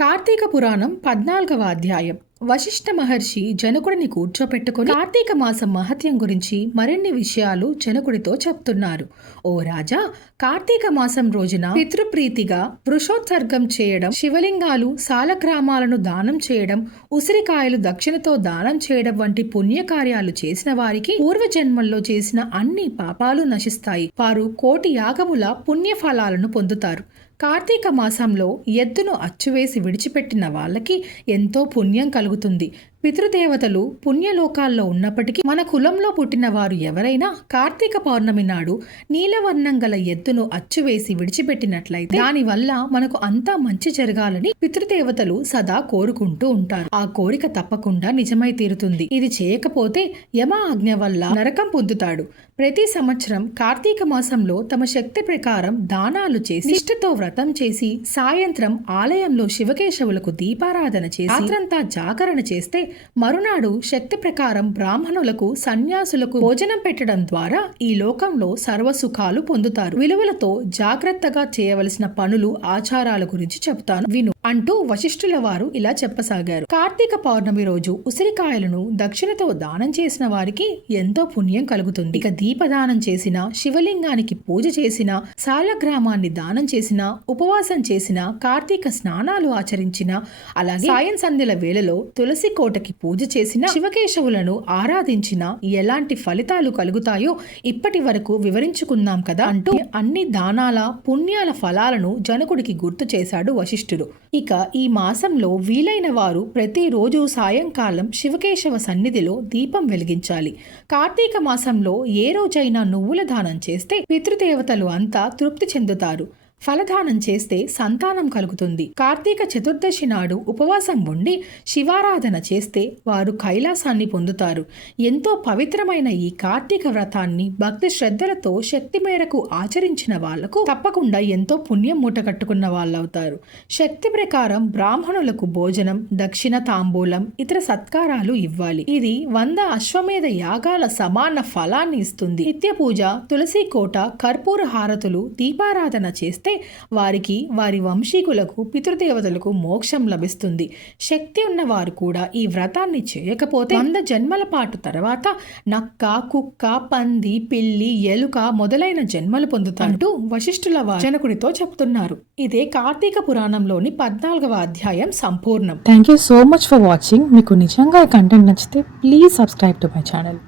కార్తీక పురాణం 14వ అధ్యాయం. వశిష్ఠ మహర్షి జనకుడిని కూర్చోపెట్టుకుని కార్తీక మాసం మహత్యం గురించి మరిన్ని విషయాలు జనకుడితో చెప్తున్నారు. ఓ రాజా, కార్తీక మాసం రోజున పితృప్రీతిగా వృషోత్సర్గం చేయడం, శివలింగాలు సాలగ్రామాలను దానం చేయడం, ఉసిరికాయలు దక్షిణతో దానం చేయడం వంటి పుణ్యకార్యాలు చేసిన వారికి పూర్వజన్మల్లో చేసిన అన్ని పాపాలు నశిస్తాయి. వారు కోటి యాగముల పుణ్యఫలాలను పొందుతారు. కార్తీక మాసంలో ఎద్దును అచ్చువేసి విడిచిపెట్టిన వాళ్ళకి ఎంతో పుణ్యం కలుగుతుంది. పితృదేవతలు పుణ్యలోకాల్లో ఉన్నప్పటికీ మన కులంలో పుట్టిన వారు ఎవరైనా కార్తీక పౌర్ణమి నాడు నీలవర్ణం గల ఎద్దును అచ్చువేసి విడిచిపెట్టినట్లయితే దానివల్ల మనకు అంతా మంచి జరగాలని పితృదేవతలు సదా కోరుకుంటూ ఉంటారు. ఆ కోరిక తప్పకుండా నిజమై తీరుతుంది. ఇది చేయకపోతే యమ ఆజ్ఞ వల్ల నరకం పొందుతాడు. ప్రతి సంవత్సరం కార్తీక మాసంలో తమ శక్తి ప్రకారం దానాలు చేసి నిష్ఠతో వ్రతం చేసి సాయంత్రం ఆలయంలో శివకేశవులకు దీపారాధన చేసి రాత్రంతా జాగరణ చేస్తే మరునాడు శక్తి ప్రకారం బ్రాహ్మణులకు సన్యాసులకు భోజనం పెట్టడం ద్వారా ఈ లోకంలో సర్వసుఖాలు పొందుతారు. విలువలతో జాగ్రత్తగా చేయవలసిన పనులు ఆచారాల గురించి చెప్తాను విను అంటూ వశిష్ఠుల వారు ఇలా చెప్పసాగారు. కార్తీక పౌర్ణమి రోజు ఉసిరికాయలను దక్షిణతో దానం చేసిన వారికి ఎంతో పుణ్యం కలుగుతుంది. ఇక దీపదానం చేసిన, శివలింగానికి పూజ చేసిన, సాలగ్రామాన్ని దానం చేసిన, ఉపవాసం చేసిన, కార్తీక స్నానాలు ఆచరించిన, అలాగే సాయం సంధ్యల వేళలో తులసి కోటకి పూజ చేసిన, శివకేశవులను ఆరాధించిన ఎలాంటి ఫలితాలు కలుగుతాయో ఇప్పటి వరకు వివరించుకున్నాం కదా అంటూ అన్ని దానాల పుణ్యాల ఫలాలను జనకుడికి గుర్తు చేశాడు వశిష్ఠుడు. ఇక ఈ మాసంలో వీలైన వారు ప్రతిరోజు సాయంకాలం శివకేశవ సన్నిధిలో దీపం వెలిగించాలి. కార్తీక మాసంలో ఏ రోజైనా నువ్వుల దానం చేస్తే పితృదేవతలు అంతా తృప్తి చెందుతారు. ఫలదానం చేస్తే సంతానం కలుగుతుంది. కార్తీక చతుర్దశి నాడు ఉపవాసం ఉండి శివారాధన చేస్తే వారు కైలాసాన్ని పొందుతారు. ఎంతో పవిత్రమైన ఈ కార్తీక వ్రతాన్ని భక్తి శ్రద్ధలతో శక్తి మేరకు ఆచరించిన వాళ్లకు తప్పకుండా ఎంతో పుణ్యం మూట కట్టుకున్న వాళ్ళవుతారు. శక్తి ప్రకారం బ్రాహ్మణులకు భోజనం, దక్షిణ తాంబూలం, ఇతర సత్కారాలు ఇవ్వాలి. ఇది 100 అశ్వమేధ యాగాల సమాన ఫలాన్ని ఇస్తుంది. నిత్య పూజ, తులసి కోట, కర్పూర హారతులు, దీపారాధన చేస్తే వారికి, వారి వంశీకులకు, పితృదేవతలకు మోక్షం లభిస్తుంది. శక్తి ఉన్నవారు కూడా ఈ వ్రతాన్ని చేయకపోతే 100 జన్మల పాటు తర్వాత నక్క, కుక్క, పంది, పిల్లి, ఎలుక మొదలైన జన్మలు పొందుతారంటూ వశిష్ఠుల వారు జనకుడితో చెప్తున్నారు. ఇదే కార్తీక పురాణంలోని 14వ అధ్యాయం సంపూర్ణం. Thank you so much for watching. మీకు నిజంగా ఈ కంటెంట్ నచ్చితే please subscribe to my channel.